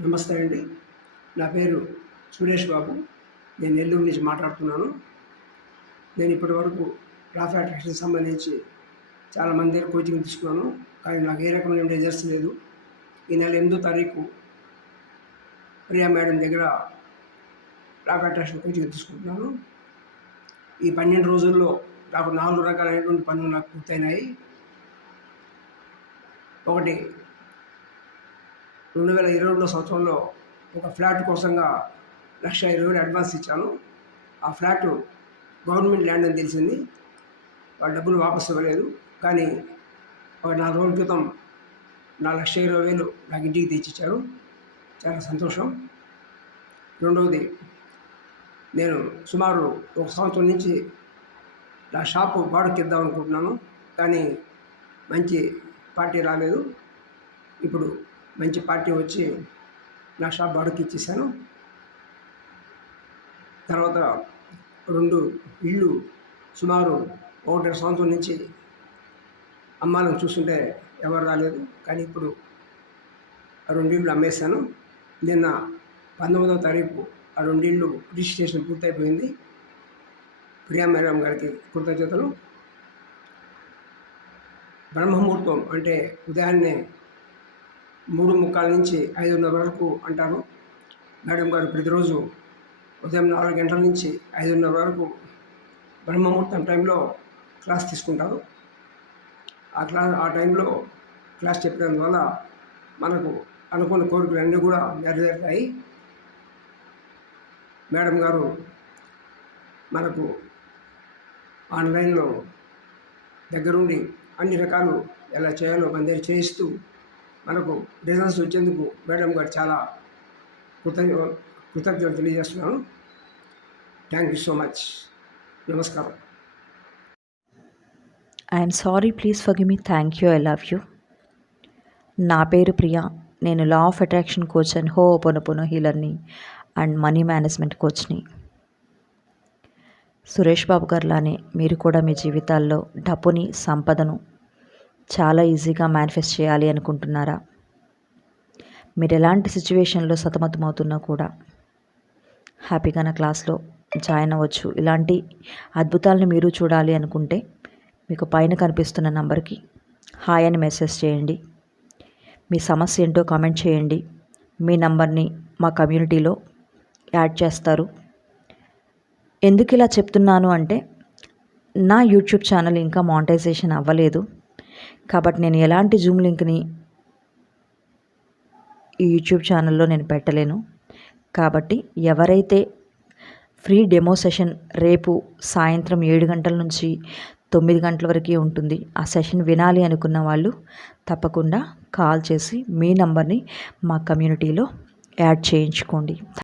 నమస్తే అండి. నా పేరు సురేష్ బాబు. నేను నెల్లూరు నుంచి మాట్లాడుతున్నాను. నేను ఇప్పటి వరకు రాఫ్ అట్రాక్షన్ సంబంధించి చాలా మంది దగ్గర కోచింగ్ తీసుకున్నాను. కానీ నాకు ఏ రకమైన రిజల్ట్స్ లేదు. ఈ నెల ఎనిమిదో తారీఖు ప్రియా మేడం దగ్గర రాఫ్ అట్రాక్షన్ కోచింగ్ తీసుకుంటున్నాను. ఈ పన్నెండు రోజుల్లో నాకు నాలుగు రకాలైనటువంటి పనులు నాకు పూర్తయినాయి. ఒకటి రెండు వేల ఇరవై రెండో సంవత్సరంలో ఒక ఫ్లాట్ కోసంగా లక్ష ఇరవై వేలు అడ్వాన్స్ ఇచ్చాను. ఆ ఫ్లాట్ గవర్నమెంట్ ల్యాండ్ అని తెలిసింది. వాళ్ళ డబ్బులు వాపసు ఇవ్వలేదు. కానీ ఒక నాలుగు రోజుల క్రితం నా లక్ష ఇరవై వేలు నాకు ఇంటికి తెచ్చిచ్చారు. చాలా సంతోషం. రెండవది నేను సుమారు ఒక సంవత్సరం నుంచి నా షాపు బాడుకి ఇద్దాం అనుకుంటున్నాను కానీ మంచి పార్టీ రాలేదు. ఇప్పుడు మంచి పార్టీ వచ్చి నా షాప్ బాడుకి ఇచ్చేసాను తర్వాత రెండు ఇళ్ళు సుమారు ఒకటి సంవత్సరం నుంచి అమ్మాలని చూస్తుంటే ఎవరు రాలేదు. కానీ ఇప్పుడు ఆ రెండిళ్ళు అమ్మేశాను. నిన్న పంతొమ్మిదవ తారీఖు ఆ రెండిళ్ళు రిజిస్ట్రేషన్ పూర్తయిపోయింది. ప్రియా మేడం గారికి కృతజ్ఞతలు. బ్రహ్మముహూర్తం అంటే ఉదయాన్నే మూడు ముక్కాల నుంచి ఐదున్నర వరకు అంటారు. మేడం గారు ప్రతిరోజు ఉదయం నాలుగు గంటల నుంచి ఐదున్నర వరకు బ్రహ్మముహూర్తం టైంలో క్లాస్ తీసుకుంటారు. ఆ క్లాస్ ఆ టైంలో క్లాస్ చెప్పడం వల్ల మనకు అనుకున్న కోరికలు అన్నీ కూడా నెరవేరుతాయి. మేడం గారు మనకు ఆన్లైన్లో దగ్గరుండి అన్ని రకాలు ఎలా చేయాలో మన దగ్గర చేయిస్తూ మనకు రిజల్ట్స్ వచ్చేందుకు మేడం గారు చాలా కృతజ్ఞ కృతజ్ఞతలు తెలియజేస్తున్నాను. థ్యాంక్ యూ సో మచ్ నమస్కారం. I'm sorry please for me thank you I love you నా పేరు ప్రియా. నేను law of attraction coach and ho'oponopono హీలర్ని and money management కోచ్ని సురేష్ బాబు గారు లానే మీరు కూడా మీ జీవితాల్లో డబ్బుని సంపదను చాలా ఈజీగా మేనిఫెస్ట్ చేయాలి అనుకుంటున్నారా? మీరు ఎలాంటి సిచ్యువేషన్లో సతమతమవుతున్నా కూడా హ్యాపీగా నా క్లాస్లో జాయిన్ అవ్వచ్చు. ఇలాంటి అద్భుతాలను మీరు చూడాలి అనుకుంటే మీకు పైన కనిపిస్తున్న నంబర్కి హాయ్ అని మెసేజ్ చేయండి. మీ సమస్య ఏంటో కామెంట్ చేయండి. మీ నంబర్ని మా కమ్యూనిటీలో యాడ్ చేస్తారు. ఎందుకు ఇలా చెప్తున్నాను అంటే నా యూట్యూబ్ ఛానల్ ఇంకా మానిటైజేషన్ అవ్వలేదు. కాబట్టి నేను ఎలాంటి జూమ్ లింక్ని ఈ యూట్యూబ్ ఛానల్లో నేను పెట్టలేను. కాబట్టి ఎవరైతే ఫ్రీ డెమో సెషన్ రేపు సాయంత్రం ఏడు గంటల నుంచి తొమ్మిది గంటల వరకు ఉంటుంది ఆ సెషన్ వినాలి అనుకున్న వాళ్ళు తప్పకుండా కాల్ చేసి మీ నంబర్ని మా కమ్యూనిటీలో యాడ్ చేయించుకోండి.